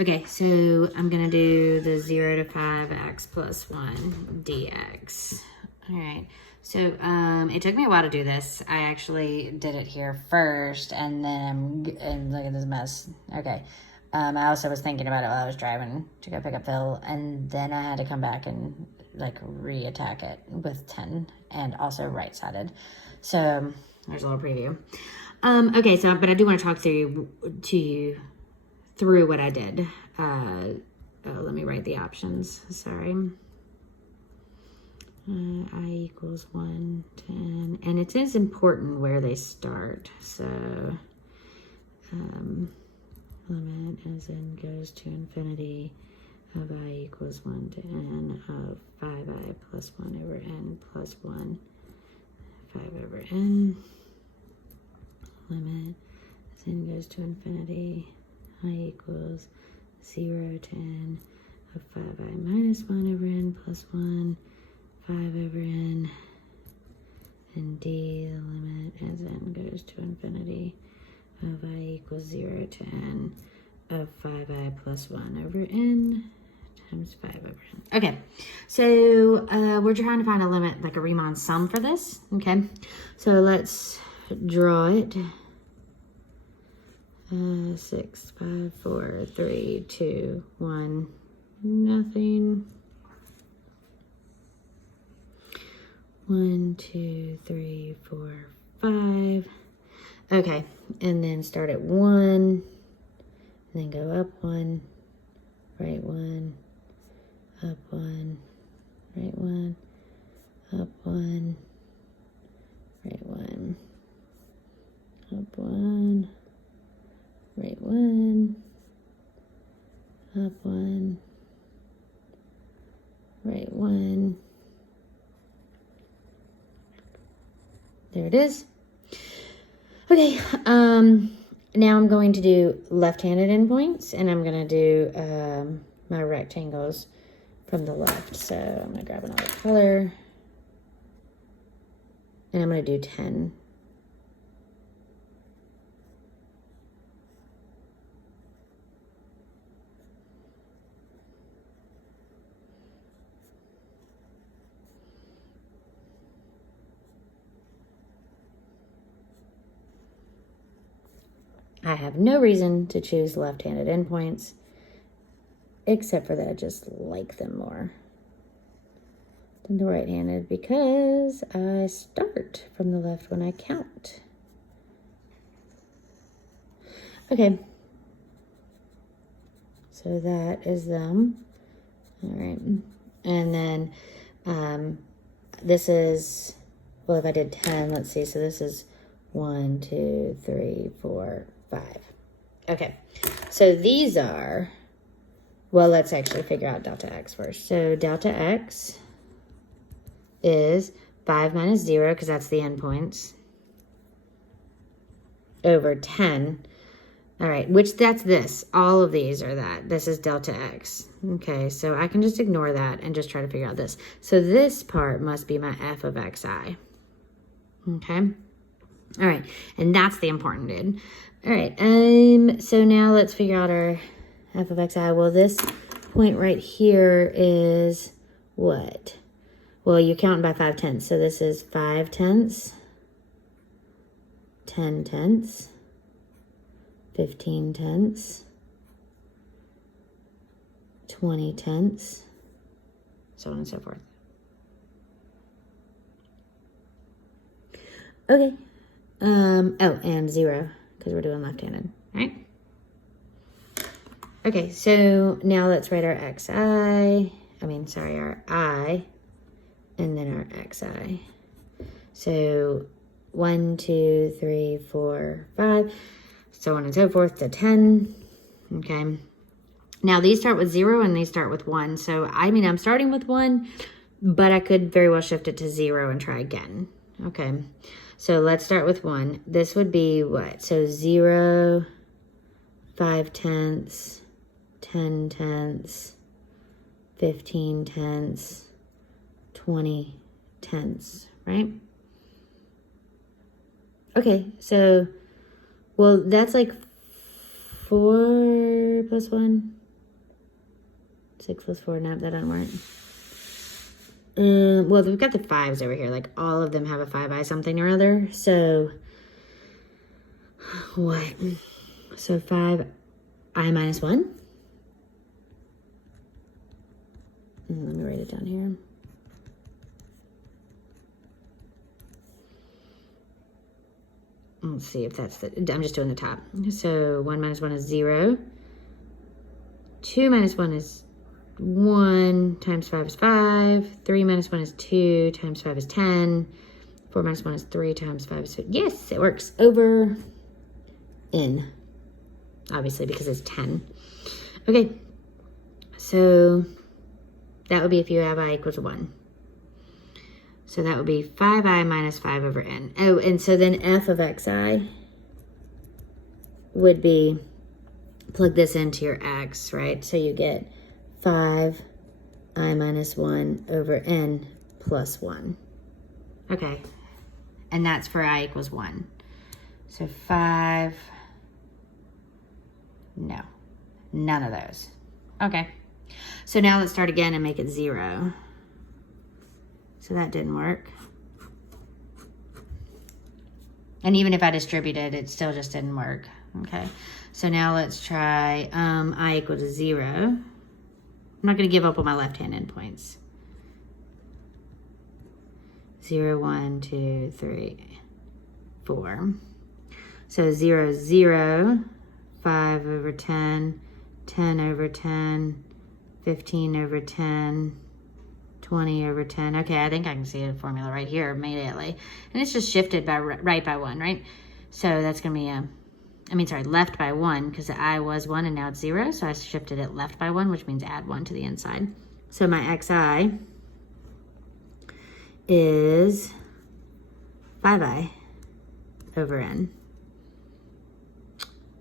Okay, so I'm gonna do the 0 to 5x plus 1 dx. All right, so it took me a while to do this. I actually did it here first, and look at this mess. Okay, I also was thinking about it while I was driving to go pick up Phil, and then I had to come back and like re-attack it with 10 and also right-sided. So there's a little preview. Okay, so but I do want to talk to you through what I did. Let me write the options. Sorry. I equals 1, 10. And it is important where they start. So, limit as n goes to infinity of I equals 1 to n of 5i plus 1 over n plus 1, 5 over n. Limit as n goes to infinity, I equals 0 to n of 5i minus 1 over n plus 1, 5 over n, and d, the limit as n goes to infinity of I equals 0 to n of 5i plus 1 over n times 5 over n. Okay, so we're trying to find a limit, like a Riemann sum for this, okay? So let's draw it. 6, 5, 4, 3, 2, 1, nothing. 1, 2, 3, 4, 5. Okay, and then start at 1, and then go up 1, right 1, up 1, right 1, up 1, right 1, up 1, right 1, up 1, right 1. There it is. Okay, now I'm going to do left-handed endpoints, and I'm going to do my rectangles from the left. So I'm going to grab another color, and I'm going to do 10. I have no reason to choose left-handed endpoints, except for that I just like them more than the right-handed because I start from the left when I count. Okay, so that is them. All right, and then this is, well, if I did 10, let's see, so this is 1, 2, 3, 4, 5. Okay, so these are, well, let's actually figure out delta x first. So delta x is 5 minus 0, because that's the endpoints, over 10. All right, which that's this. All of these are that. This is delta x. Okay, so I can just ignore that and just try to figure out this. So this part must be my f of xi. Okay. All right, and that's the important dude. All right, so now let's figure out our f of xi. Well, this point right here is what? Well, you're counting by 5 tenths, so this is 5 tenths, 10 tenths, 15 tenths, 20 tenths, so on and so forth. Okay. Oh, and 0, because we're doing left-handed, right? Okay, so now let's write our our I, and then our xi. So 1, 2, 3, 4, 5, so on and so forth to 10, okay? Now these start with 0 and these start with 1, so I'm starting with 1, but I could very well shift it to 0 and try again, okay? So let's start with 1. This would be what? So 0, 5 tenths, 10 tenths, 15 tenths, 20 tenths, right? Okay, so, well, that's like 4 plus 1. 6 plus 4, nope, that doesn't work. Well, we've got the 5s over here. Like, all of them have a 5i something or other. So, what? So, 5i minus 1. Let me write it down here. Let's see if that's the... I'm just doing the top. So, 1 minus 1 is 0. 2 minus 1 is 1 times 5 is 5. 3 minus 1 is 2 times 5 is 10. 4 minus 1 is 3 times 5 is 5. Yes, it works. Over n. Obviously, because it's 10. Okay. So that would be if you have I equals 1. So that would be 5i minus 5 over n. Oh, and so then f of xi would be, plug this into your x, right? So you get 5i minus 1 over n plus 1. Okay. And that's for I equals 1. So 5, no, none of those. Okay. So now let's start again and make it 0. So that didn't work. And even if I distributed, it still just didn't work. Okay. So now let's try I equal to 0. I'm not going to give up on my left-hand endpoints. 0, 1, 2, 3, 4. So 0 is 0, 5 over 10, 10 over 10, 15 over 10, 20 over 10. Okay, I think I can see the formula right here immediately. And it's just shifted by right by 1, right? So that's going to be left by 1, because the I was 1 and now it's 0. So I shifted it left by 1, which means add 1 to the inside. So my xi is 5i over n.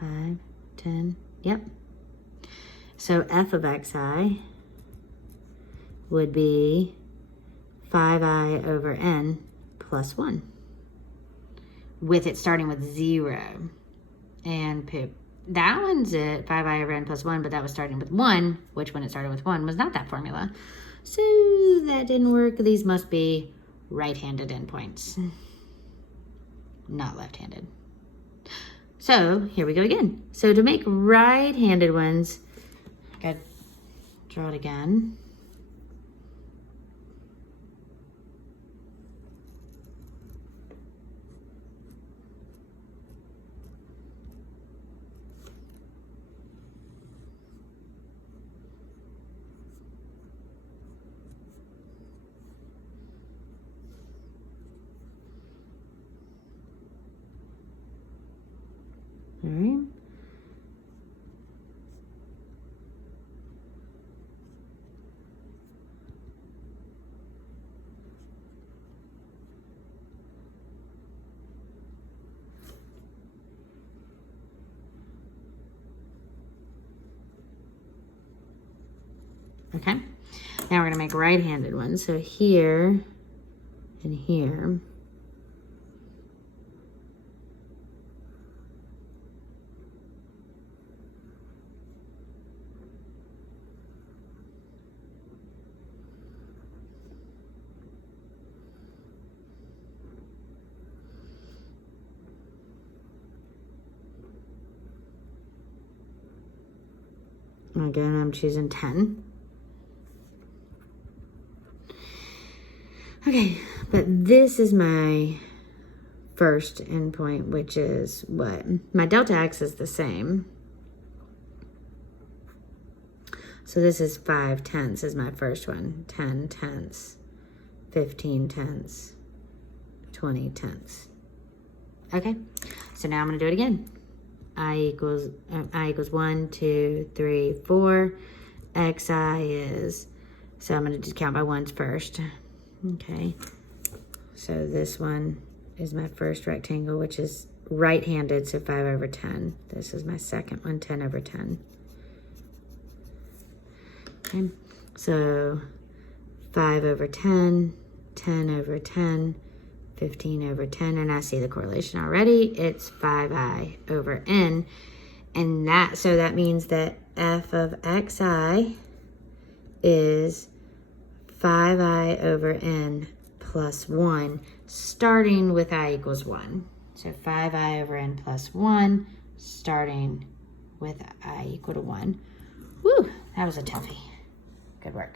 5, 10, yep. So f of xi would be 5i over n plus 1, with it starting with 0. And poop. That one's at 5i over n plus 1, but that was starting with 1, which when it started with 1 was not that formula. So that didn't work. These must be right-handed endpoints, not left-handed. So here we go again. So to make right-handed ones, I gotta draw it again. All right. Okay. Now we're going to make right-handed ones. So here and here. Again, I'm choosing 10. Okay, but this is my first endpoint, which is what? My delta x is the same. So this is 5 tenths is my first one. 10 tenths, 15 tenths, 20 tenths. Okay, so now I'm going to do it again. I equals 1, 2, 3, 4. Xi is, so I'm going to just count by ones first. Okay, so this one is my first rectangle, which is right-handed, so 5 over 10. This is my second one, 10 over 10. Okay, so 5 over 10, 10 over 10, 15 over 10, and I see the correlation already. It's 5i over n, and so that means that f of xi is 5i over n plus 1, starting with I equals 1. So 5i over n plus 1, starting with I equal to 1. Woo, that was a toughie. Good work.